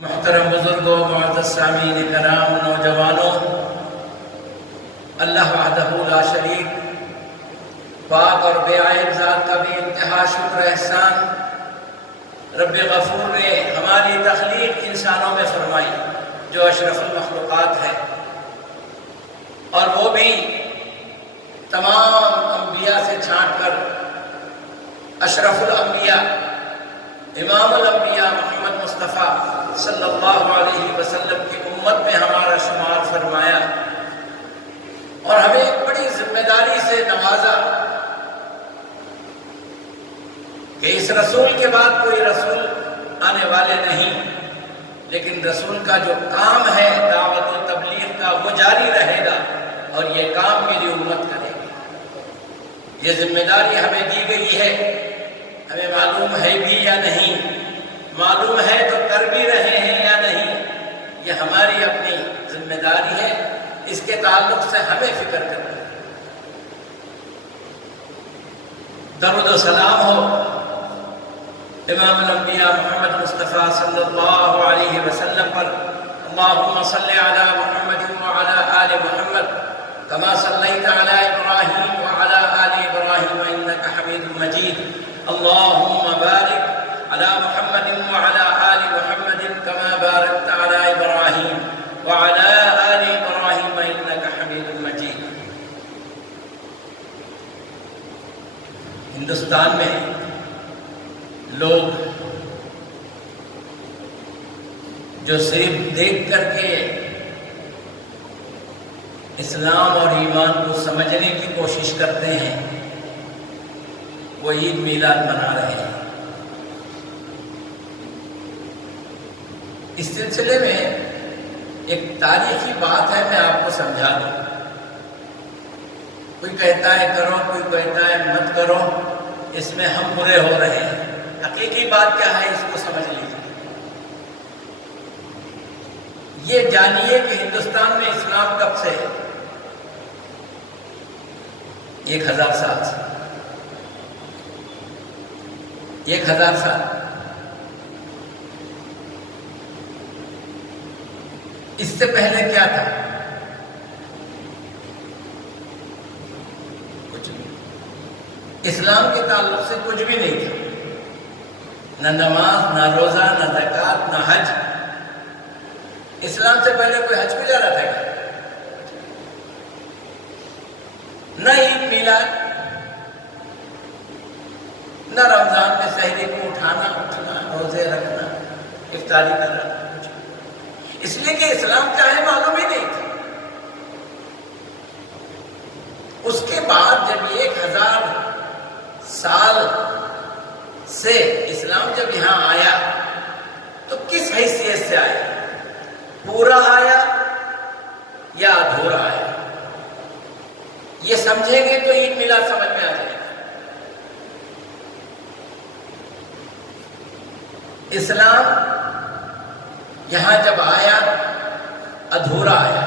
محترم بزرگوں، معزز سامعین کرام، نوجوانوں، اللہ وحدہ لا شریک پاک اور بے عیب ذات کا بھی انتہا شکر احسان رب غفور نے ہماری تخلیق انسانوں میں فرمائی جو اشرف المخلوقات ہے، اور وہ بھی تمام انبیاء سے چھانٹ کر اشرف الانبیاء امام الانبیاء محمد مصطفیٰ صلی اللہ علیہ وسلم کی امت میں ہمارا شمار فرمایا، اور ہمیں ایک بڑی ذمہ داری سے نوازا کہ اس رسول کے بعد کوئی رسول آنے والے نہیں، لیکن رسول کا جو کام ہے دعوت و تبلیغ کا وہ جاری رہے گا، اور یہ کام میری امت کرے گی۔ یہ ذمہ داری ہمیں دی گئی ہے، ہمیں معلوم ہے بھی یا نہیں، معلوم ہے تو کر بھی رہے ہیں یا نہیں، یہ ہماری اپنی ذمہ داری ہے، اس کے تعلق سے ہمیں فکر کرنا ہے۔ درود و سلام ہو امام الانبیاء محمد مصطفیٰ صلی اللہ علیہ وسلم پر۔ اللہم صلی علی محمد وعلی آل محمد کما صلیت علی ابراہیم وعلی آل ابراہیم انک حمید مجید۔ اللہم بارک علی محمد وعلی آل محمد کما بارکت علی ابراہیم وعلی آل ابراہیم انک حمید مجید۔ ہندوستان میں لوگ جو صرف دیکھ کر کے اسلام اور ایمان کو سمجھنے کی کوشش کرتے ہیں، وہ عید میلاد منا رہے ہیں۔ اس سلسلے میں ایک تاریخی بات ہے، میں آپ کو سمجھا دوں۔ کوئی کہتا ہے کرو، کوئی کہتا ہے مت کرو، اس میں ہم برے ہو رہے ہیں۔ حقیقی بات کیا ہے اس کو سمجھ لیجیے۔ یہ جانیے کہ ہندوستان میں اسلام کب سے ہے؟ 1000 سال سے۔ 1000 سال۔ اس سے پہلے کیا تھا؟ کچھ نہیں۔ اسلام کے تعلق سے کچھ بھی نہیں تھا، نہ نماز، نہ روزہ، نہ زکوٰۃ، نہ حج۔ اسلام سے پہلے کوئی حج کو جا رہا تھا کیا؟ نہ عید میلاد، نہ رمضان میں سحری کو اٹھنا، روزے رکھنا، افطاری کرنا، اس لیے کہ اسلام کیا ہے معلوم ہی نہیں تھا۔ اس کے بعد جب 1000 سال سے اسلام جب یہاں آیا تو کس حیثیت سے آیا؟ پورا آیا یا ادھورا آیا؟ یہ سمجھیں گے تو عید میلاد سمجھ میں آ جائے گا۔ اسلام یہاں جب آیا ادھورا آیا۔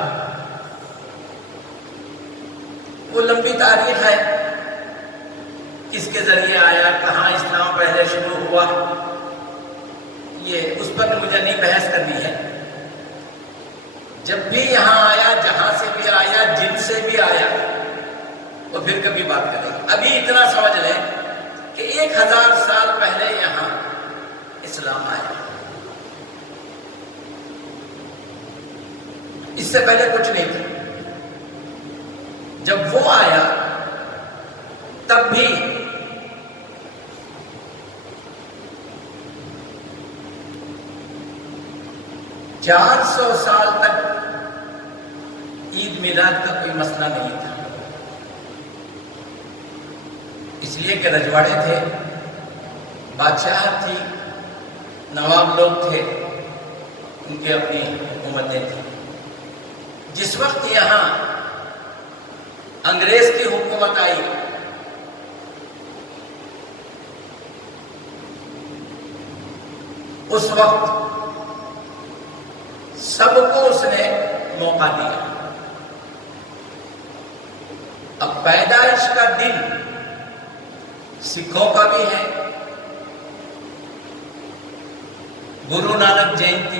وہ لمبی تاریخ ہے، کس کے ذریعے آیا، کہاں اسلام پہلے شروع ہوا، یہ اس پر مجھے نہیں بحث کرنی ہے۔ جب بھی یہاں آیا، جہاں سے بھی آیا، جن سے بھی آیا، وہ پھر کبھی بات کریں گے۔ ابھی اتنا سمجھ لیں کہ 1000 سال پہلے یہاں اسلام آیا، اس سے پہلے کچھ نہیں تھا۔ جب وہ آیا تب بھی چار 400 سال تک عید میلاد کا کوئی مسئلہ نہیں تھا، اس لیے کہ رجواڑے تھے، بادشاہت تھی، نواب لوگ تھے، ان کی اپنی حکومتیں تھیں۔ جس وقت یہاں انگریز کی حکومت آئی، اس وقت سب کو اس نے موقع دیا۔ اب پیدائش کا دن سکھوں کا بھی ہے، گرو نانک جینتی،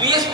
20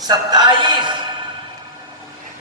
27।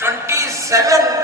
27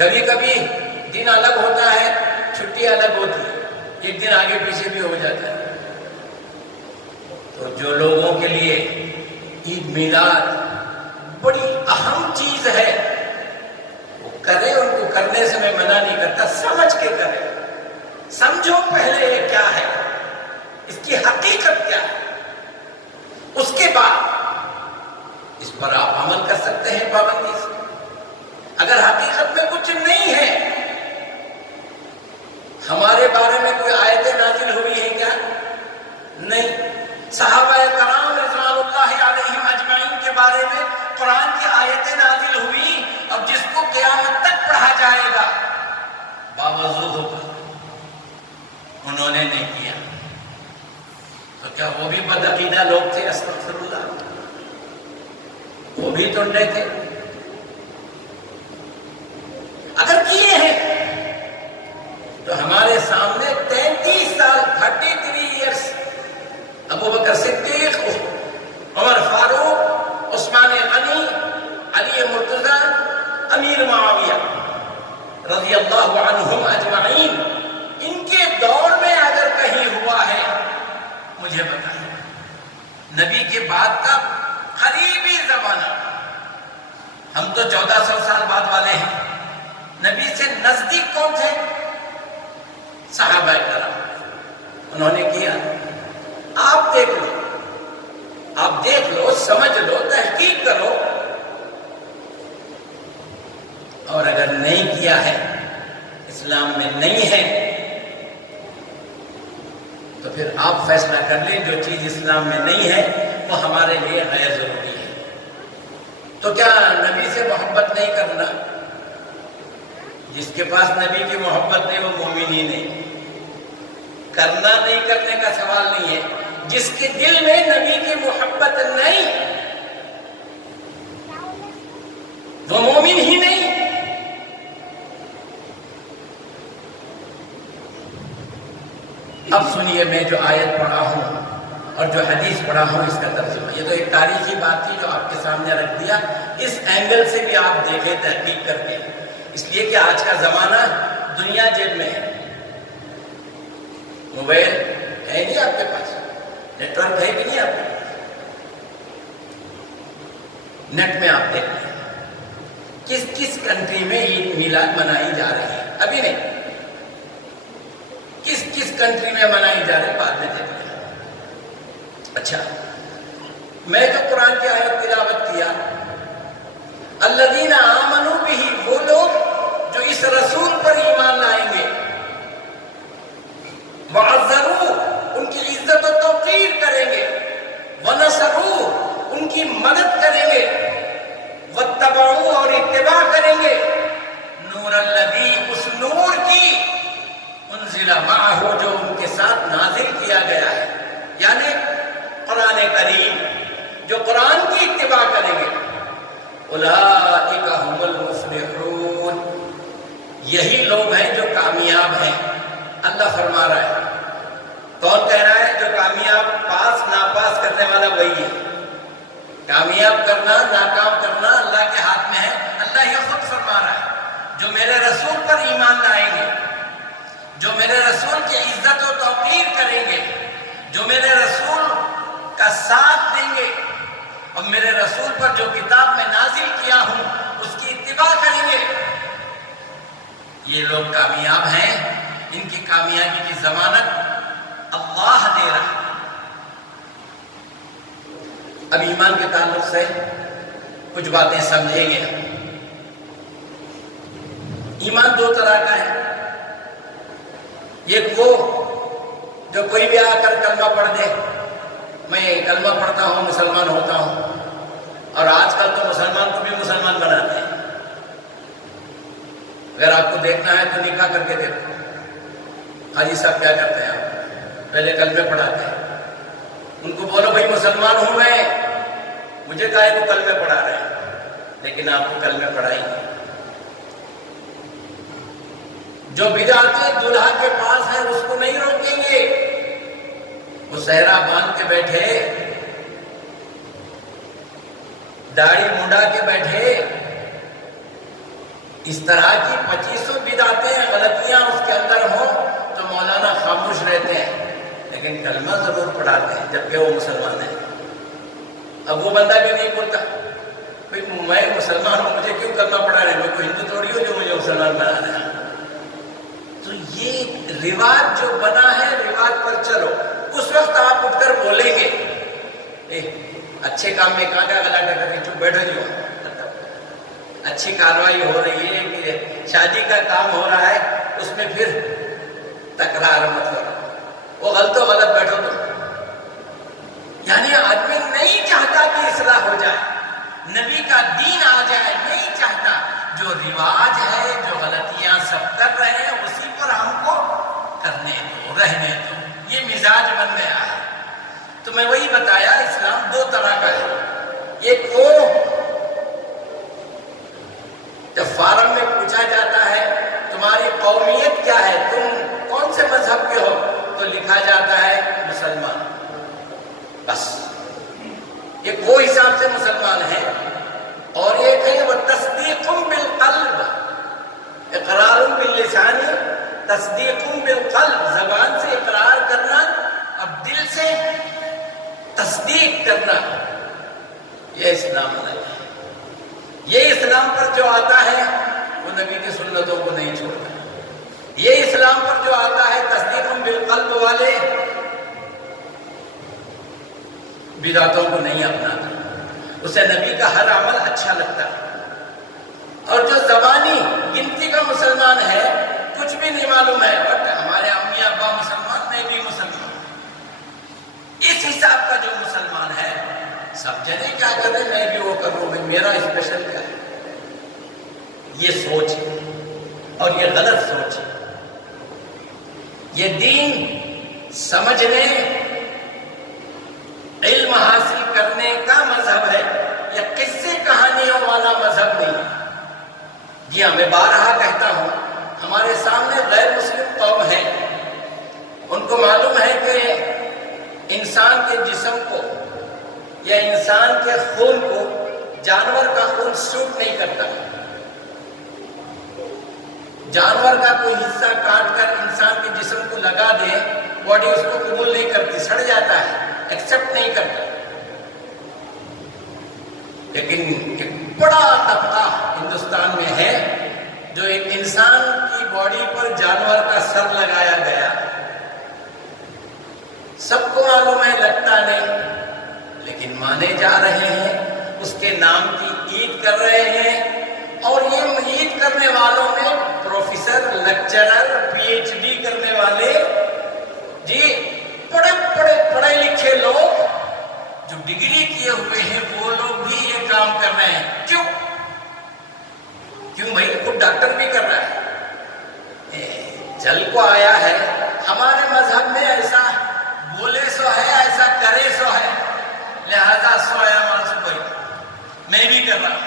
کبھی کبھی دن الگ ہوتا ہے، چھٹی الگ ہوتی ہے، ایک دن آگے پیچھے بھی ہو جاتا ہے۔ تو جو لوگوں کے لیے عید میلاد بڑی اہم چیز ہے وہ کرے، ان کو کرنے سے میں منع نہیں کرتا، سمجھ کے کرے، سمجھو پہلے یہ کیا ہے، اس کی حقیقت کیا ہے، اس کے بعد اس پر آپ عمل کر سکتے ہیں پابندی سے۔ اگر حقیقت میں کچھ نہیں ہے، ہمارے بارے میں کوئی آیتیں نازل ہوئی ہیں کیا؟ نہیں۔ صحابہ کرام رضوان اللہ علیہم اجمعین کے بارے میں قرآن کی آیتیں نازل ہوئی، اور جس کو قیامت تک پڑھا جائے گا باوضو ہوگا، انہوں نے نہیں کیا تو کیا وہ بھی بدعقیدہ لوگ تھے؟ استغفر اللہ، وہ بھی ٹنڈے تھے؟ اگر کیے ہیں تو ہمارے سامنے 33 سال 33 ایئرس ابو بکر صدیق، عمر فاروق، عثمان غنی، علی مرتضی، امیر معاویہ رضی اللہ عنہم اجمعین، ان کے دور میں اگر کہیں ہوا ہے مجھے بتائیں۔ نبی کے بعد کا قریبی زمانہ، ہم تو 1400 سال بعد والے ہیں، نبی سے نزدیک کون تھے؟ صحابہ کرام، انہوں نے کیا۔ آپ دیکھ لو، آپ دیکھ لو، سمجھ لو، تحقیق کرو، اور اگر نہیں کیا ہے، اسلام میں نہیں ہے، تو پھر آپ فیصلہ کر لیں جو چیز اسلام میں نہیں ہے وہ ہمارے لیے غیر ضروری ہے۔ تو کیا نبی سے محبت نہیں کرنا؟ جس کے پاس نبی کی محبت نہیں وہ مومن ہی نہیں۔ کرنا نہیں کرنے کا سوال نہیں ہے، جس کے دل میں نبی کی محبت نہیں وہ مومن ہی نہیں۔ اب سنیے، میں جو آیت پڑھا ہوں اور جو حدیث پڑھا ہوں اس کا ترجمہ، یہ تو ایک تاریخی بات تھی جو آپ کے سامنے رکھ دیا، اس اینگل سے بھی آپ دیکھیں تحقیق کر کے، اس لیے کہ آج کا زمانہ دنیا جیب میں ہے، موبائل ہے نہیں آپ کے پاس، نیٹ ورک ہے بھی نہیں آپ کے پاس، نیٹ میں آپ دیکھ لیں کس کس کنٹری میں عید میلاد منائی جا رہی ہے، ابھی نہیں، کس کس کنٹری میں منائی جا رہی ہے بعد میں دیکھ لیں۔ اچھا، میں جو قرآن کی آیت تلاوت کیا، الذین آمنوا بہ، وہ لوگ جو اس رسول پر ایمان لائیں گے، وعزروہ، ان کی عزت و توقیر کریں گے، ونصروہ، ان کی مدد کریں گے، واتبعوہ، اور اتباع کریں گے، نور الذی، اس نور کی، انزل معہ، جو ان کے ساتھ نازل کیا گیا ہے، یعنی قرآن کریم، جو قرآن کی اتباع کریں گے، اولئک ھم المفلحون، یہی لوگ ہیں جو کامیاب ہیں۔ اللہ فرما رہا ہے، کون کہہ رہا ہے؟ جو کامیاب، پاس ناپاس کرنے والا وہی ہے۔ کامیاب کرنا، ناکام کرنا اللہ کے ہاتھ میں ہے۔ اللہ یہ خود فرما رہا ہے، جو میرے رسول پر ایمان لائیں گے، جو میرے رسول کی عزت و توقیر کریں گے، جو میرے رسول کا ساتھ دیں گے، اور میرے رسول پر جو کتاب میں نازل کیا ہوں اس کی اتباع کریں گے، یہ لوگ کامیاب ہیں۔ ان کی کامیابی کی ضمانت اللہ دے رہا ہے۔ اب ایمان کے تعلق سے کچھ باتیں سمجھیں گے۔ ایمان دو طرح کا ہے، ایک وہ جو کوئی بھی آ کر کلمہ پڑھ دے، میں کلمہ پڑھتا ہوں مسلمان ہوتا ہوں، اور آج کل تو مسلمان کو بھی مسلمان بناتے ہیں۔ اگر آپ کو دیکھنا ہے تو نکاح کر کے دیکھو، حاجی صاحب کیا کرتے ہیں، آپ پہلے کلمے پڑھاتے ہیں، ان کو بولو بھائی مسلمان ہوں میں، مجھے کہے کو کلمے پڑھا رہے ہیں، لیکن آپ کو کلمے پڑھائیں گے۔ جو بدعتیں دلہا کے پاس ہیں اس کو نہیں روکیں گے، وہ صحرا باندھ کے بیٹھے، داڑھی منڈا کے بیٹھے، اس طرح کی 2500 بدعتیں غلطیاں اس کے اندر ہوں تو مولانا خاموش رہتے ہیں، لیکن کلمہ ضرور پڑھاتے ہیں جبکہ وہ مسلمان ہیں۔ اب وہ بندہ بھی نہیں بولتا بھائی میں مسلمان ہوں، مجھے کیوں کرنا پڑا ہے، میں کوئی ہندو تھوڑی ہوں جو مجھے مسلمان بنا رہا ہے۔ تو یہ رواج جو بنا ہے، رواج پر چلو۔ اس وقت آپ اٹھ کر بولیں گے اچھے کام میں کہاں کا غلط کر کے چپ بیٹھو جو اچھی کاروائی ہو رہی ہے کہ شادی کا کام ہو رہا ہے، اس میں پھر تکرار مت کرو، وہ غلط و غلط بیٹھو تم۔ یعنی آدمی نہیں چاہتا کہ اصلاح ہو جائے، نبی کا دین آ جائے، نہیں چاہتا۔ جو رواج ہے، جو غلطیاں سب کر رہے ہیں، اسی پر ہم کو کرنے دو، رہنے دو، یہ مزاج بن گیا ہے۔ تو میں وہی بتایا اسلام دو طرح کا ہے۔ ایک وہ جب فارم میں پوچھا جاتا ہے تمہاری قومیت کیا ہے، تم کون سے مذہب کے ہو، تو لکھا جاتا ہے مسلمان، بس ایک وہ حساب سے مسلمان ہے۔ اور ایک ہے وہ تصدیق بالقلب، اقرار باللسان، تصدیق بالقلب، زبان سے اقرار کرنا، اب دل سے تصدیق کرنا، یہ اسلام ہے۔ یہ اسلام پر جو آتا ہے وہ نبی کی سنتوں کو نہیں چھوڑتا۔ یہ اسلام پر جو آتا ہے تصدیق بالقلب والے بدعتوں کو نہیں اپناتا، اسے نبی کا ہر عمل اچھا لگتا ہے۔ اور جو زبانی گنتی کا مسلمان ہے، کچھ بھی نہیں معلوم ہے، بٹ ہمارے امی ابا مسلمان، میں بھی مسلمان، اس حساب کا جو مسلمان ہے، سب جنے کیا کر رہے میں بھی وہ کروں، میرا اسپیشل کیا ہے، یہ سوچ ہے اور یہ غلط سوچ ہے۔ یہ دین سمجھنے، علم حاصل کرنے کا مذہب ہے، یہ قصے کہانیوں والا مذہب نہیں ہے۔ جی ہاں، میں بارہا کہتا ہوں، ہمارے سامنے غیر مسلم قوم ہے، ان کو معلوم ہے کہ انسان کے جسم کو یا انسان کے خون کو جانور کا خون سوٹ نہیں کرتا۔ جانور کا کوئی حصہ کاٹ کر انسان کے جسم کو لگا دے، باڈی اس کو قبول نہیں کرتی، سڑ جاتا ہے، ایکسپٹ نہیں کرتا۔ لیکن ایک بڑا طبقہ ہندوستان میں ہے جو ایک انسان کی باڈی پر جانور کا سر لگایا گیا، سب کو معلوم ہے، لگتا نہیں، لیکن مانے جا رہے ہیں، اس کے نام کی عید کر رہے ہیں۔ اور یہ عید کرنے والوں میں professor, lecturer, P H D کرنے والے، جی پڑھے لکھے لوگ جو ڈگری کیے ہوئے ہیں، وہ لوگ بھی یہ کام کر رہے ہیں۔ کیوں بھائی، خود ڈاکٹر بھی کر رہا ہے، جل کو آیا ہے۔ ہمارے مذہب میں ایسا بولے سو ہے، ایسا کرے سو ہے، لہذا سویا مانسو بھائی میں بھی کر رہا ہوں،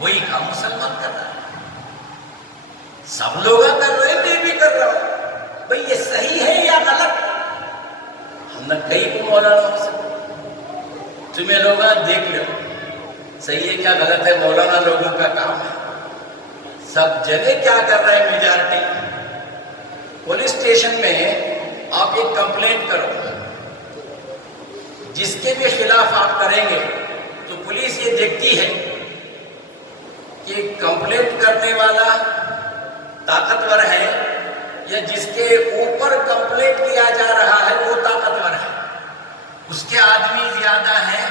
وہی کام مسلمان کر رہا ہے، سب لوگ کر رہے ہیں، میں بھی کر رہا ہوں۔ بھائی یہ صحیح ہے یا غلط؟ ہم نے کئی کو مولانا ہو سکتا، تمہیں لوگ دیکھ لو صحیح ہے کیا غلط ہے، مولانا لوگوں کا کام ہے۔ سب جگہ کیا کر رہے ہیں میجارٹی؟ پولیس اسٹیشن میں آپ ایک کمپلینٹ کرو، جس کے بھی خلاف آپ کریں گے تو پولیس یہ دیکھتی ہے کہ کمپلینٹ کرنے والا طاقتور ہے یا جس کے اوپر کمپلینٹ کیا جا رہا ہے وہ طاقتور ہے، اس کے آدمی زیادہ ہیں،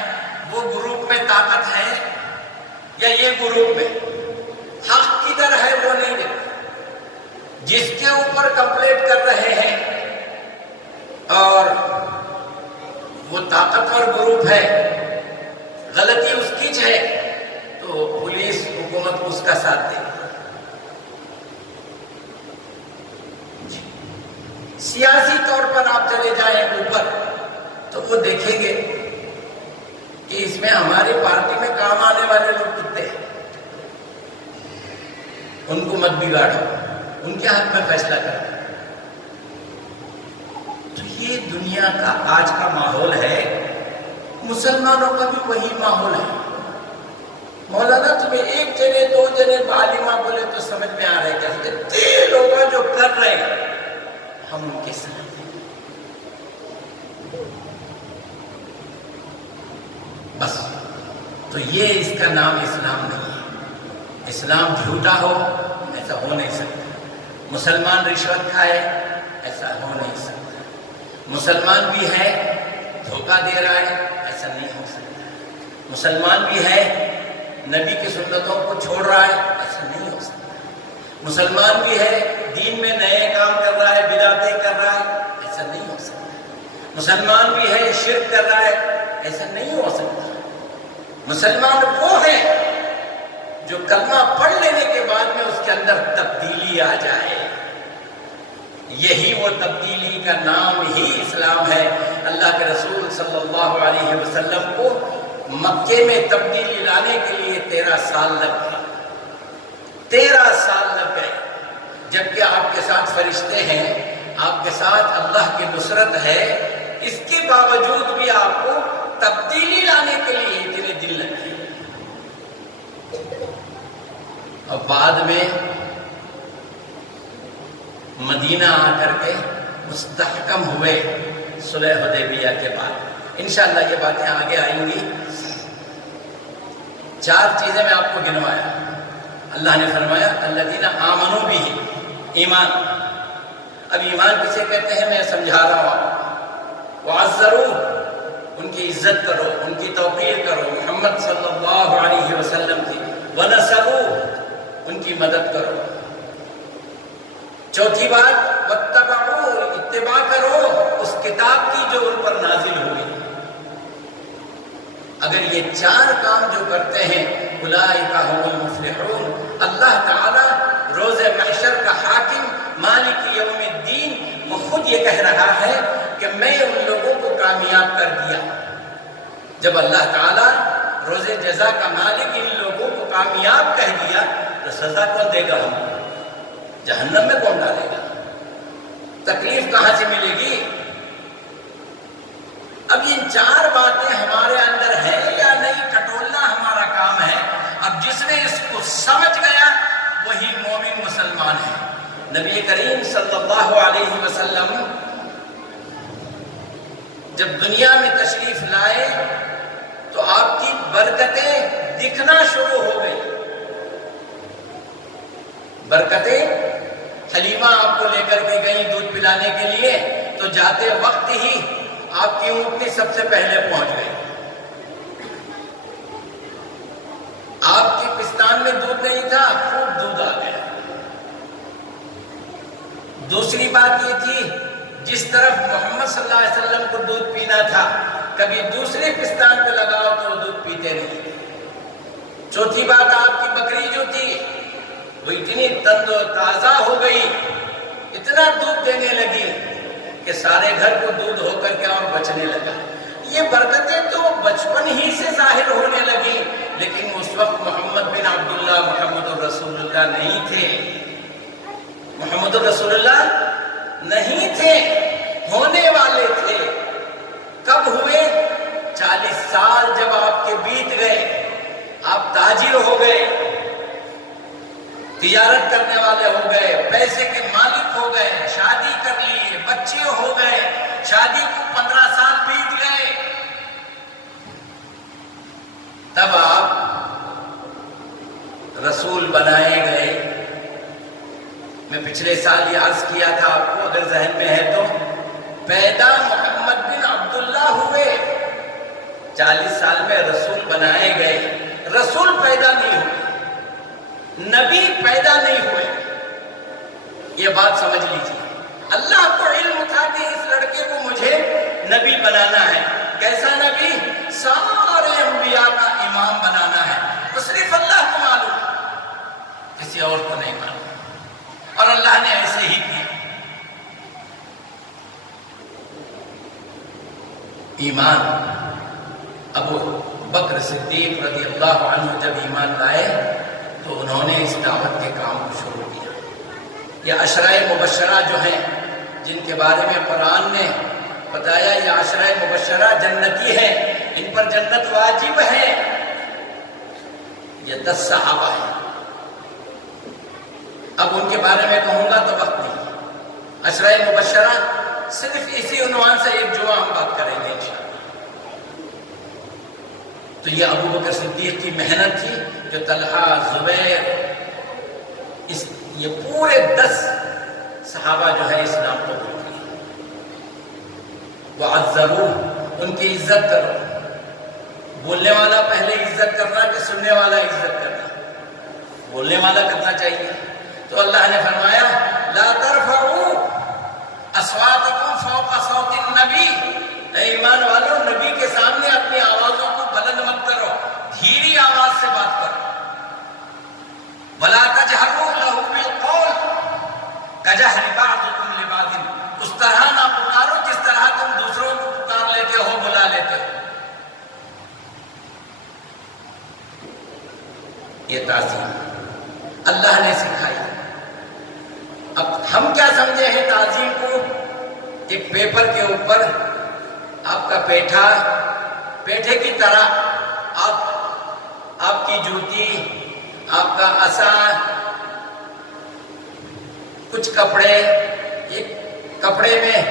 وہ گروپ میں طاقت ہے یا یہ گروپ میں، حق کدھر ہے وہ نہیں دیکھتا۔ جس کے اوپر کمپلینٹ کر رہے ہیں اور وہ طاقتور گروپ ہے، غلطی اس کی ہے، تو پولیس حکومت اس کا ساتھ دے۔ سیاسی طور پر آپ چلے جائیں اوپر تو وہ دیکھیں گے کہ اس میں ہماری پارٹی میں کام آنے والے لوگ کتنے ہیں، ان کو مت بگاڑو، ان کے حق میں فیصلہ کرو۔ تو یہ دنیا کا آج کا ماحول ہے، مسلمانوں کا بھی وہی ماحول ہے۔ مولانا تمہیں ایک جنے دو جنے عالمہ بولے تو سمجھ میں آ رہا ہے کیا؟ اتنے لوگ جو کر رہے ہیں ہم ان کے ساتھ ہیں. بس تو یہ اس کا نام اسلام نہیں ہے. اسلام جھوٹا ہو ایسا ہو نہیں سکتا. مسلمان رشوت کھائے ایسا ہو نہیں سکتا. مسلمان بھی ہے دھوکہ دے رہا ہے ایسا نہیں ہو سکتا. مسلمان بھی ہے نبی کی سنتوں کو چھوڑ رہا ہے ایسا نہیں ہو سکتا. مسلمان بھی ہے دین میں نئے کام کر رہا ہے بدعتیں کر رہا ہے ایسا نہیں ہو سکتا. مسلمان بھی ہے شرک کر رہا ہے ایسا نہیں ہو سکتا. مسلمان وہ ہے جو کلمہ پڑھ لینے کے بعد میں اس کے اندر تبدیلی آ جائے. یہی وہ تبدیلی کا نام ہی اسلام ہے. اللہ کے رسول صلی اللہ علیہ وسلم کو مکے میں تبدیلی لانے کے لیے 13 سال لگ گئے. 13 سال لگ گئے. جبکہ آپ کے ساتھ فرشتے ہیں, آپ کے ساتھ اللہ کی نصرت ہے, اس کے باوجود بھی آپ کو تبدیلی لانے کے لیے اتنے دن لگے. اور بعد میں مدینہ آ کر کے مستحکم ہوئے صلح حدیبیہ کے بعد. انشاءاللہ یہ باتیں آگے آئیں گی. 4 چیزیں میں آپ کو گنوایا. اللہ نے فرمایا الذین آمنوا بھی ایمان. اب ایمان کسے کہتے ہیں میں سمجھا رہا ہوں. وعزروہ ان کی عزت کرو, ان کی توقیر کرو محمد صلی اللہ علیہ وسلم کی. ونصروہ ان کی مدد کرو. چوتھی بات واتبعوا اتباع کرو اس کتاب کی جو ان پر نازل ہوئی. اگر یہ 4 کام جو کرتے ہیں اولئک هم المفلحون. اللہ تعالی روز محشر کا حاکم مالک یوم الدین وہ خود یہ کہہ رہا ہے کہ میں ان لوگوں کو کامیاب کر دیا. جب اللہ تعالی روز جزا کا مالک ان لوگوں کو کامیاب کہہ دیا تو سزا کون دے گا؟ ہم جہنم میں کون ڈالے گا؟ تکلیف کہاں سے ملے گی؟ اب یہ 4 باتیں ہمارے اندر ہیں یا نہیں ٹٹولنا ہمارا کام ہے. اب جس نے اس کو سمجھ گیا وہی مومن مسلمان ہے. نبی کریم صلی اللہ علیہ وسلم جب دنیا میں تشریف لائے تو آپ کی برکتیں دکھنا شروع ہو گئی. برکتیں حلیمہ آپ کو لے کر کے گئی دودھ پلانے کے لیے تو جاتے وقت ہی آپ کی اونٹنی سب سے پہلے پہنچ گئی. آپ کے پستان میں دودھ نہیں تھا, خوب دودھ آ گیا. دوسری بات یہ تھی جس طرف محمد صلی اللہ علیہ وسلم کو دودھ پینا تھا کبھی دوسرے پستان پہ لگاؤ تو وہ دودھ پیتے نہیں تھے. چوتھی بات آپ کی بکری جو تھی وہ اتنی تند و تازہ ہو گئی, اتنا دودھ دینے لگی کہ سارے گھر کو دودھ ہو کر کے اور بچنے لگا. یہ برکتیں تو بچپن ہی سے ظاہر ہونے لگی, لیکن اس وقت محمد بن عبداللہ محمد الرسول اللہ نہیں تھے. محمد الرسول اللہ نہیں تھے, ہونے والے تھے. کب ہوئے؟ 40 سال جب آپ کے بیت گئے, آپ تاجر ہو گئے, تجارت کرنے والے ہو گئے, پیسے کے مالک ہو گئے, شادی کر لی, بچے ہو گئے, شادی کو 15 سال بیت گئے, تب آپ رسول بنائے گئے. میں پچھلے سال یہ عرض کیا تھا آپ کو, اگر ذہن میں ہے تو, پیدا محمد بن عبداللہ ہوئے, 40 سال میں رسول بنائے گئے. رسول پیدا نہیں ہوئے, نبی پیدا نہیں ہوئے. یہ بات سمجھ لیجیے. اللہ کو علم تھا کہ اس لڑکے کو مجھے نبی بنانا ہے. کیسا نبی؟ سارے انبیاء کا امام بنانا ہے. تو صرف اللہ کو معلوم, کسی اور کو نہیں معلوم, اور اللہ نے ایسے ہی کیا. ایمان. ابو بکر صدیق رضی اللہ عنہ جب ایمان لائے تو انہوں نے اس دعوت کے کام کو شروع کیا. یہ عشرۂ مبشرہ جو ہیں جن کے بارے میں قرآن نے بتایا یہ عشرۂ مبشرہ جنتی ہیں, ان پر جنت واجب ہے. یہ 10 صحابہ ہیں. اب ان کے بارے میں کہوں گا تو وقت نہیں. عشرہ مبشرہ صرف اسی عنوان سے ایک جمعہ ہم بات کریں گے انشاءاللہ. تو یہ ابو بکر صدیق کی محنت تھی جو طلحہ، زبیر، یہ پورے 10 صحابہ جو ہے اسلام کو قبول کیے. وَعَزَّرُوهُ، ان کی عزت کرو. بولنے والا پہلے عزت کرنا کہ سننے والا عزت کرنا؟ بولنے والا کرنا چاہیے. تو اللہ نے فرمایا لا ترفعوا اصواتکم فوق صوت النبی، اے ایمان والو نبی کے سامنے اپنی آوازوں کو بلند مت کرو، دھیری آواز سے بات کرو. ولا تجہروا لہ بالقول کجہر بعضکم لبعض، اس طرح نہ پکارو جس طرح تم دوسروں کو پکار لیتے ہو، بلا لیتے ہو. یہ تعظیم اللہ نے سکھائی. اب ہم کیا سمجھے ہیں تعظیم کو؟ ایک پیپر کے اوپر آپ کا پیٹھے کی طرح آپ کی جوتی، آپ کا عصا، کچھ کپڑے، ایک کپڑے میں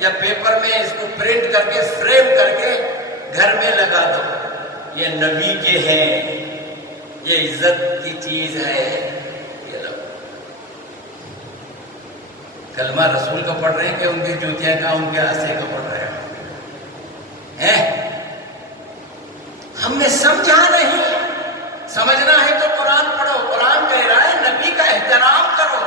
یا پیپر میں اس کو پرنٹ کر کے فریم کر کے گھر میں لگا دو. یہ نبی کے ہیں، یہ عزت کی چیز ہے. یہ لو کلمہ رسول کا پڑھ رہے ہیں کہ ان کی جوتیاں کا، ان کے عصے کا پڑھ رہے ہیں؟ ہم نے سمجھا نہیں. سمجھنا ہے تو قرآن پڑھو. قرآن کہہ رہا ہے نبی کا احترام کرو،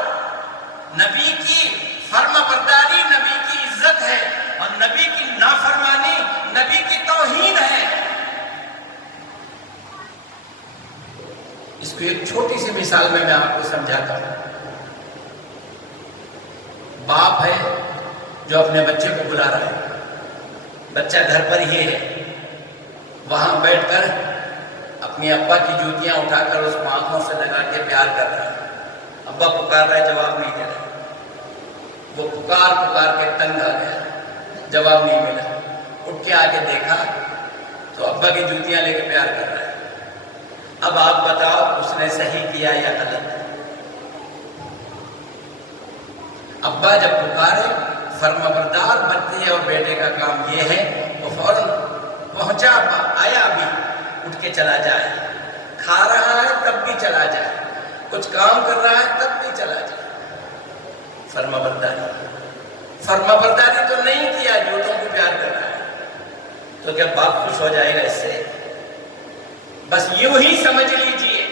نبی کی فرما برداری نبی کی عزت ہے، اور نبی کی نافرمانی نبی کی توہین ہے. اس کو ایک چھوٹی سی مثال میں آپ کو سمجھاتا ہوں. باپ ہے جو اپنے بچے کو بلا رہا ہے، بچہ گھر پر ہی ہے، وہاں بیٹھ کر اپنی ابا کی جوتیاں اٹھا کر اس کو آنکھوں سے لگا کے پیار کر رہا ہے. ابا پکار رہا ہے، جواب نہیں دے رہا. وہ پکار کے تنگ آ گیا، جواب نہیں ملا. اٹھ کے آگے دیکھا تو ابا کی جوتیاں لے کے پیار کر رہا ہے. اب آپ بتاؤ اس نے صحیح کیا یا غلط؟ ابا جب پکارے، فرما بردار بچے اور بیٹے کا کام یہ ہے وہ فوراً پہنچا، آیا بھی اٹھ کے چلا جائے. کھا رہا ہے تب بھی چلا جائے، کچھ کام کر رہا ہے تب بھی چلا جائے. فرما برداری تو نہیں کیا، جوتوں کو پیار کر رہا ہے. تو کیا باپ خوش ہو جائے گا اس سے؟ بس یوں ہی سمجھ لیجئے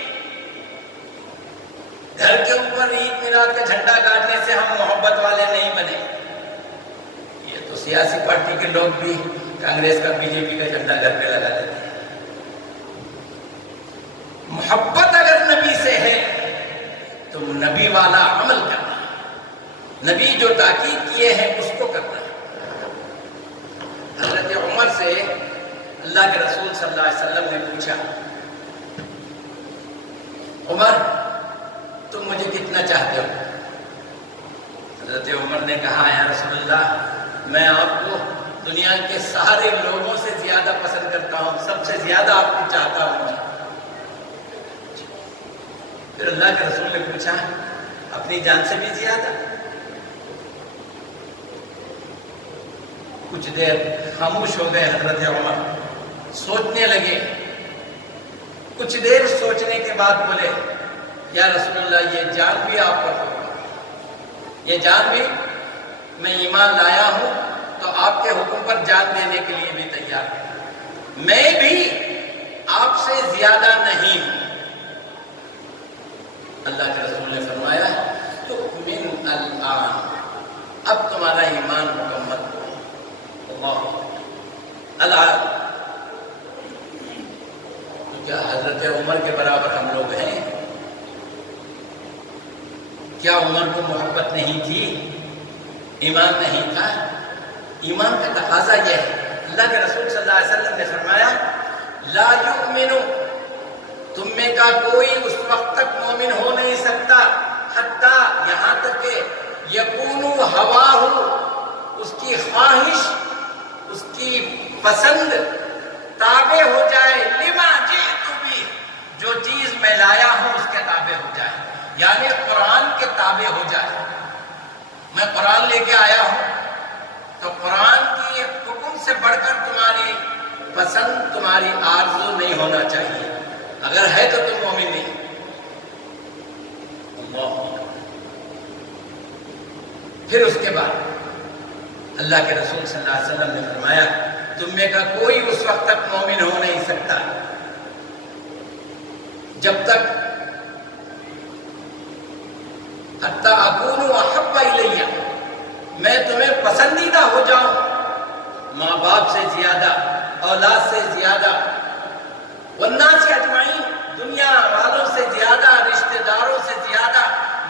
گھر کے اوپر عید میلاد کا جھنڈا گاڑنے سے ہم محبت والے نہیں بنے. یہ تو سیاسی پارٹی کے لوگ بھی کانگریس کا، بی جے پی کا جھنڈا گھر پہ لگا دیتے ہیں. محبت اگر نبی سے ہے تو نبی والا عمل کرنا ہے، نبی جو تاکید کیے ہیں اس کو کرنا ہے. حضرت عمر سے اللہ کے رسول صلی اللہ علیہ وسلم نے پوچھا، عمر تم مجھے کتنا چاہتے ہو؟ حضرت عمر نے کہا یا رسول اللہ میں آپ کو دنیا کے سارے لوگوں سے زیادہ پسند کرتا ہوں، سب سے زیادہ آپ کو چاہتا ہوں. پھر اللہ کے رسول نے پوچھا اپنی جان سے بھی زیادہ؟ کچھ دیر خاموش ہو گئے حضرت عمر، سوچنے لگے. کچھ دیر سوچنے کے بعد بولے یا رسول اللہ یہ جان بھی آپ کا ہوگا، یہ جان بھی میں ایمان لایا ہوں تو آپ کے حکم پر جان دینے کے لیے بھی تیار ہوں. میں بھی آپ سے زیادہ نہیں ہوں. اللہ کے رسول نے فرمایا تؤمن الآن، اب تمہارا ایمان مکمل ہو. اللہ تو کیا حضرت عمر کے برابر ہم لوگ ہیں؟ کیا عمر کو محبت نہیں تھی؟ ایمان نہیں تھا؟ ایمان کا تقاضا یہ ہے. اللہ کے رسول صلی اللہ علیہ وسلم نے فرمایا لا یؤمن، تم میں کا کوئی اس وقت تک مومن ہو نہیں سکتا حتیٰ یہاں تک کہ یکون ہواہ، اس کی خواہش، اس کی پسند تابع ہو جائے لما جئت بھی، جو چیز میں لایا ہوں اس کے تابع ہو جائے، یعنی قرآن کے تابع ہو جائے۔ میں قرآن لے کے آیا ہوں تو قرآن کی حکم سے بڑھ کر تمہاری پسند، تمہاری آرزو نہیں ہونا چاہیے، اگر ہے تو تم مومن نہیں۔ اللہ۔ پھر اس کے بعد اللہ کے رسول صلی اللہ علیہ وسلم نے فرمایا تم میں کا کوئی اس وقت تک مومن ہو نہیں سکتا جب تک حتی اکون احب الیہ، میں تمہیں پسندیدہ ہو جاؤں، ماں باپ سے زیادہ، اولاد سے زیادہ، والناس اجمعین، دنیا والوں سے زیادہ، رشتہ داروں سے زیادہ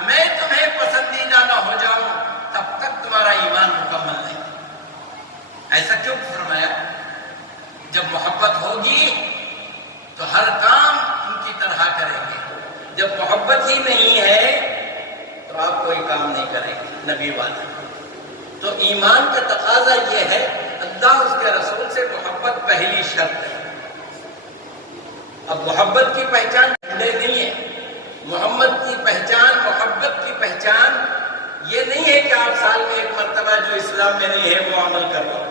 میں تمہیں پسندیدہ نہ ہو جاؤں تب تک تمہارا ایمان مکمل نہیں۔ ایسا کیوں فرمایا؟ جب محبت ہوگی تو ہر کام ان کی طرح کریں گے، جب محبت ہی نہیں ہے تو آپ کوئی کام نہیں کریں گے نبی والا۔ تو ایمان کا تقاضا یہ ہے، اللہ اس کے رسول سے محبت پہلی شرط ہے۔ اب محبت کی پہچان جھنڈے نہیں ہے، محمد کی پہچان، محبت کی پہچان یہ نہیں ہے کہ آپ سال میں ایک مرتبہ جو اسلام میں نہیں ہے وہ عمل کرو۔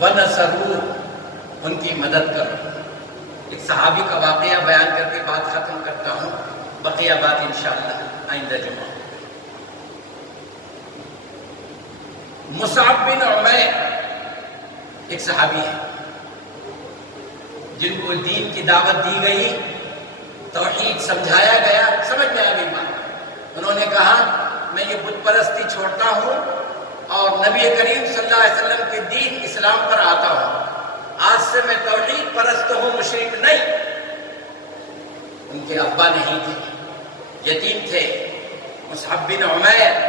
وَنَصَرُوا، ان کی مدد کرو۔ ایک صحابی کا واقعہ بیان کر کے بات ختم کرتا ہوں، بقیہ بات انشاءاللہ آئندہ جمعہ۔ مصعب بن عمیر ایک صحابی ہے جن کو دین کی دعوت دی گئی، توحید سمجھایا گیا، سمجھ میں آ گئی بات۔ انہوں نے کہا میں یہ بت پرستی چھوڑتا ہوں اور نبی کریم صلی اللہ علیہ وسلم کے دین اسلام پر آتا ہوں، آج سے میں توحید پرست ہوں، مشرک نہیں۔ ان کے ابا نہیں تھے، یتیم تھے، مصعب بن عمیر۔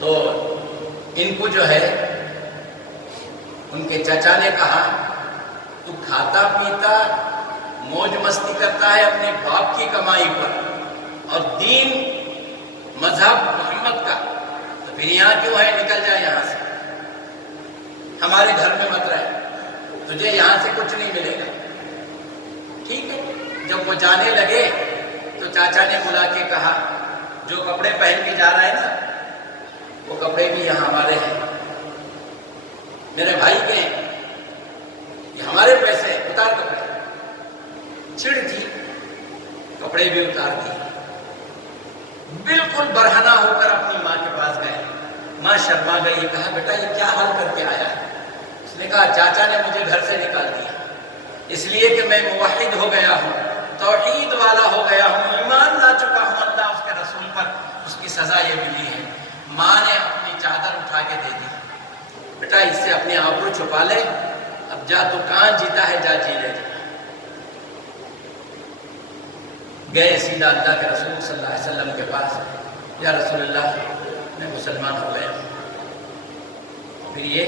تو ان کو جو ہے ان کے چچا نے کہا تو کھاتا پیتا موج مستی کرتا ہے اپنے باپ کی کمائی پر اور دین مذہب محمد کا، تو پھر یہاں کیوں ہے؟ نکل جائے یہاں سے، ہمارے گھر میں مت رہے، تجھے یہاں سے کچھ نہیں ملے گا۔ ٹھیک ہے، جب وہ جانے لگے تو چاچا نے بلا کے کہا جو کپڑے پہن کے جا رہے ہیں نا وہ کپڑے بھی یہاں ہمارے ہیں، میرے بھائی کے ہیں، یہ ہمارے پیسے، اتار کپڑے۔ چھڑ تھی، کپڑے بھی اتار دیے، بالکل برہنہ ہو کر اپنی ماں کے پاس گئے۔ ماں شرما گئی، یہ کہا بیٹا یہ کیا حال کر کے آیا ہے؟ اس نے کہا چاچا نے مجھے گھر سے نکال دیا اس لیے کہ میں موحد ہو گیا ہوں، توحید والا ہو گیا ہوں، ایمان لا چکا ہوں اللہ اس کے رسول پر، اس کی سزا یہ ملی ہے۔ ماں نے اپنی چادر اٹھا کے دے دی، بیٹا اس سے اپنے آبرو چھپا لے، اب جا دکان جیتا ہے جا جی لے جا۔ گئے سیدھا اللہ کے رسول صلی اللہ علیہ وسلم کے پاس، یا رسول اللہ میں مسلمان ہو گیا ہوں۔ پھر یہ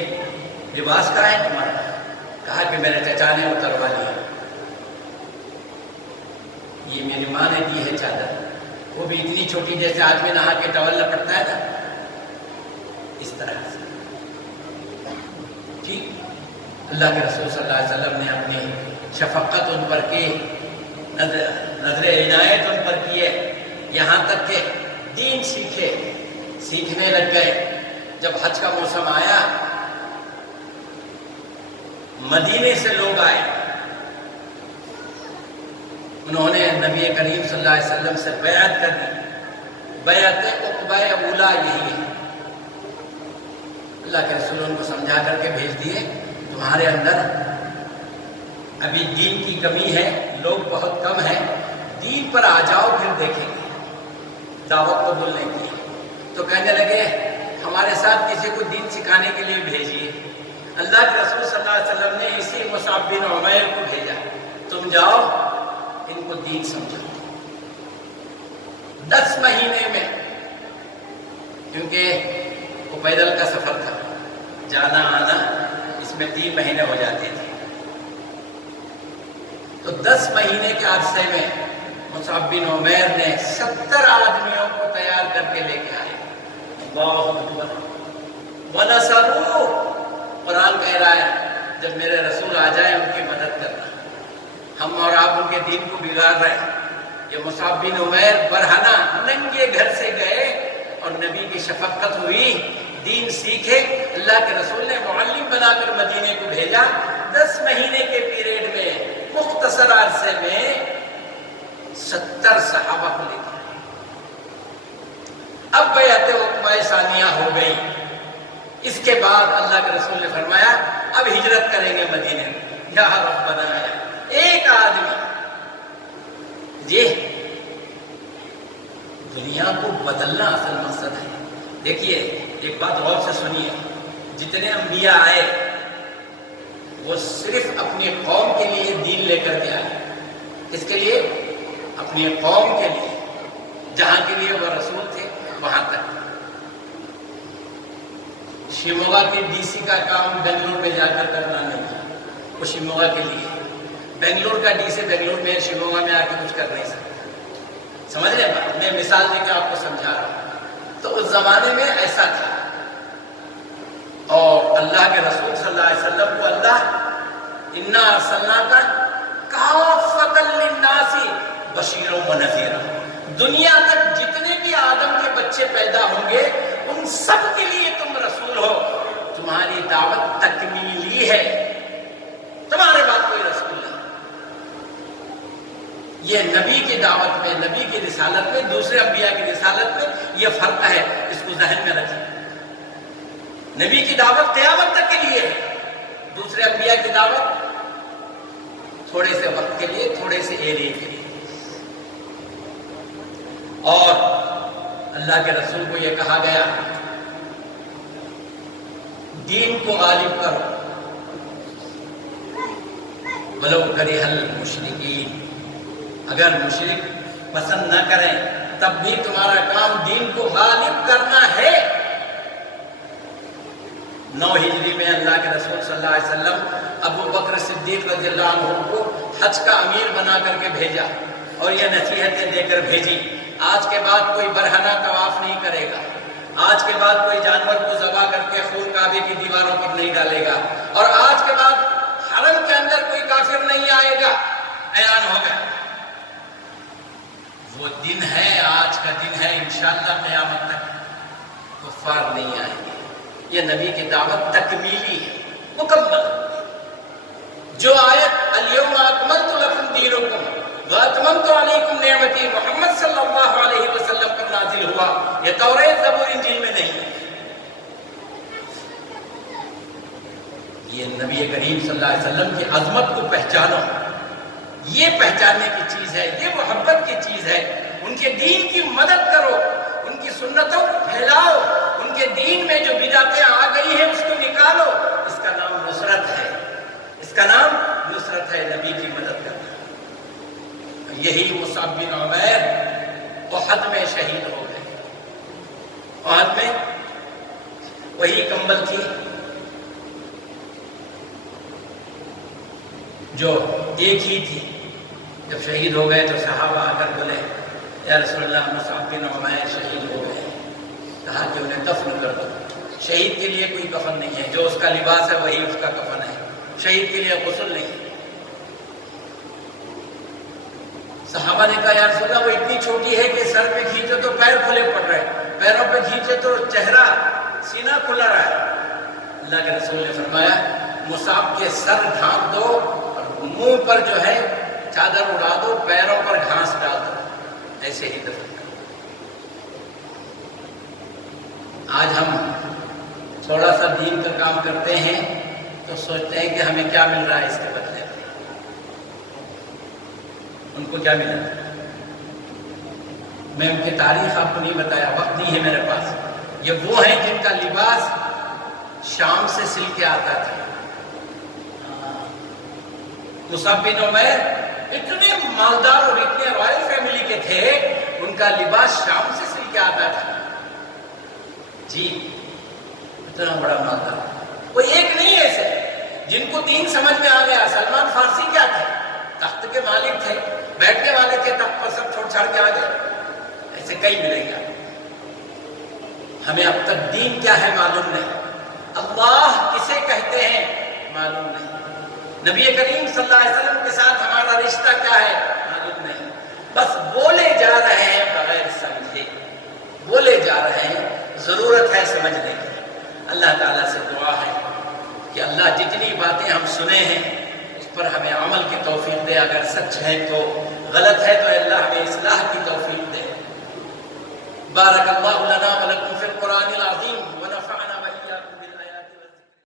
لباس کہاں ہے تمہارا؟ کہا کہ میرے چچا نے اتروا لیا، یہ میری ماں نے دی ہے چادر، وہ بھی اتنی چھوٹی جیسے آدمی نہا کے ٹاول لپٹتا ہے نا، اس طرح سے۔ ٹھیک، اللہ کے رسول صلی اللہ علیہ وسلم نے اپنی شفقت ان پر کی، نظر عنایت ان پر کیے، یہاں تک کہ دین سیکھنے لگ گئے۔ جب حج کا موسم آیا، مدینے سے لوگ آئے، انہوں نے نبی کریم صلی اللہ علیہ وسلم سے بیعت کر دی۔ بیعت عقبہ اولیٰ یہی ہے۔ اللہ کے رسول ان کو سمجھا کر کے بھیج دیے، تمہارے اندر ابھی دین کی کمی ہے، لوگ بہت کم ہیں، دین پر آ جاؤ پھر دیکھیں گے۔ دعوت قبول نہیں کی تو کہنے لگے ہمارے ساتھ کسی کو دین سکھانے کے لیے بھیجیے۔ اللہ کے رسول صلی اللہ علیہ وسلم نے اسی مصعب بن عمیر کو بھیجا، تم جاؤ ان کو دین سمجھاؤ۔ 10 مہینے میں، کیونکہ وہ پیدل کا سفر تھا، جانا آنا اس میں 3 مہینے ہو جاتے تھے، تو 10 مہینے کے عرصے میں مصعب بن عمیر نے 70 آدمیوں کو تیار کر کے لے کے آئے۔ اللہ اکبر۔ وَنَصَرُوا، قرآن کہہ رہا ہے جب میرے رسول آ جائے ان کی مدد کرنا. ہم اور آپ ان کے دین کو بگاڑ رہے ہیں. یہ مصعب بن عمیر برہنہ ننگے گھر سے گئے اور نبی کی شفقت ہوئی، دین سیکھے. اللہ کے رسول نے معلم بنا کر مدینے کو بھیجا. 10 مہینے کے پیریڈ میں مختصر عرصے میں 70 صحابہ کو لے کر اب بیعت عقبہ ثانیہ ہو گئی. اس کے بعد اللہ کے رسول نے فرمایا اب ہجرت کریں گے مدینے میں. یا ربنا، ایک آدمی یہ دنیا کو بدلنا اصل مقصد ہے. دیکھیے ایک بات غور سے سنیے، جتنے انبیاء آئے وہ صرف اپنی قوم کے لیے دین لے کر کے آئے. اس کے لیے اپنی قوم کے لیے، جہاں کے لیے وہ رسول تھے وہاں تک. شیموگا کے ڈی سی کا کام بنگلور میں جا کر کرنا نہیں، وہ شیموگا کے لیے. بنگلور کا ڈی سی بنگلور میں، شیموگا میں آ کے کچھ کر نہیں سکتا. سمجھ رہے ہیں؟ میں مثال دے کے آپ کو سمجھا رہا ہوں. تو اس زمانے میں ایسا تھا. اور اللہ کے رسول صلی اللہ علیہ وسلم کو اللہ انا ارسلناک کافۃ للناس بشیرا ونذیرا، دنیا تک جتنے بھی آدم کے بچے پیدا ہوں گے ان سب کے لیے تم رسول ہو. تمہاری دعوت تکمیلی ہے، تمہارے بعد کوئی رسول نہیں. یہ نبی کی دعوت میں، نبی کی رسالت میں، دوسرے انبیاء کی رسالت میں یہ فرق ہے. اس کو ذہن میں رکھیں. نبی کی دعوت قیامت تک کے لیے ہے، دوسرے انبیاء کی دعوت تھوڑے سے وقت کے لیے، تھوڑے سے ایریے کے لیے. اور اللہ کے رسول کو یہ کہا گیا دین کو غالب کرو ولو کرہ المشرکین. اگر مشرک پسند نہ کریں تب بھی تمہارا کام دین کو غالب کرنا ہے. 9 ہجری میں اللہ کے رسول صلی اللہ علیہ وسلم ابو بکر صدیق رضی اللہ عنہ کو حج کا امیر بنا کر کے بھیجا اور یہ نصیحتیں دے کر بھیجی. آج کے بعد کوئی برہنہ طواف نہیں کرے گا، آج کے بعد کوئی جانور کو ذبح کر کے خون کعبے کی دیواروں پر نہیں ڈالے گا، اور آج کے بعد حرم کے اندر کوئی کافر نہیں آئے گا. اعلان ہو گیا. وہ دن ہے، آج کا دن ہے، انشاءاللہ قیامت تک کفار نہیں آئیں گے. یہ نبی کی دعوت تکمیلی ہے، مکمل. جو آیت الیوم اکملت لکم دینکم واتممت علیکم نعمتی محمد صلی اللہ علیہ وسلم پر نازل ہوا، یہ توریت زبور انجیل میں نہیں ہے. یہ نبی کریم صلی اللہ علیہ وسلم کی عظمت کو پہچانو. یہ پہچاننے کی چیز ہے، یہ محبت کی چیز ہے. ان کے دین کی مدد کرو، ان کی سنتوں کو پھیلاؤ، ان کے دین میں جو بدعتیں آ گئی ہیں اس کو نکالو. اس کا نام نصرت ہے، اس کا نام نصرت ہے، نبی کی مدد کرنا. یہی مصعب بن عمیر احد میں شہید ہو گئے. احد میں وہی کمبل تھی جو ایک ہی تھی. جب شہید ہو گئے تو صحابہ آ کر بولے یا رسول اللہ مصعب بن عمیر شہید ہو گئے. کہا کہ انہیں دفن کر دو. شہید کے لیے کوئی کفن نہیں ہے، جو اس کا لباس ہے وہی اس کا کفن ہے. شہید کے لیے غسل نہیں. صحابہ نے کہا یا رسول اللہ وہ اتنی چھوٹی ہے کہ سر پہ کھینچو تو پیر کھلے پڑ رہے، پیروں پہ کھینچے تو چہرہ سینہ کھلا رہا ہے. اللہ کے رسول نے فرمایا مصعب کے سر ڈھانپ دو اور منہ پر جو ہے چادر اڑا دو، پیروں پر گھاس ڈال دو، ایسے ہی دفن کرو. آج ہم تھوڑا سا دین کا کام کرتے ہیں تو سوچتے ہیں کہ ہمیں کیا مل رہا ہے اس کے بدلے. ان کو کیا ملا؟ میں ان کی تاریخ آپ کو نہیں بتایا، وقت نہیں ہے میرے پاس. یہ وہ ہیں جن کا لباس شام سے سل کے آتا تھا. مصعب بن عمیر اتنے مالدار اور اتنے رائل فیملی کے تھے، ان کا لباس شام سے سل کے آتا تھا. جی اتنا بڑا مالدار. وہ ایک نہیں ایسے جن کو دین سمجھ میں آ گیا. سلمان فارسی کیا تھے؟ تخت کے مالک تھے، بیٹھنے والے تھے تخت پر، سب چھوڑ چھاڑ کے آ گئے. ایسے کئی ملیں گے. ہمیں اب تک دین کیا ہے معلوم نہیں. اللہ کسے کہتے معلوم نہیں. نبی کریم صلی اللہ علیہ وسلم کے ساتھ ہمارا رشتہ کیا ہے معلوم نہیں. بس بولے جا رہے ہیں بغیر سمجھے، بولے جا رہے ہیں. ضرورت ہے سمجھنے کی. اللہ تعالیٰ سے دعا ہے کہ اللہ جتنی باتیں ہم سنے ہیں اس پر ہمیں عمل کی توفیق دے. اگر سچ ہے تو، غلط ہے تو اللہ ہمیں اصلاح کی توفیق دے. بارک اللہ لنا ولکم فی القرآن العظیم.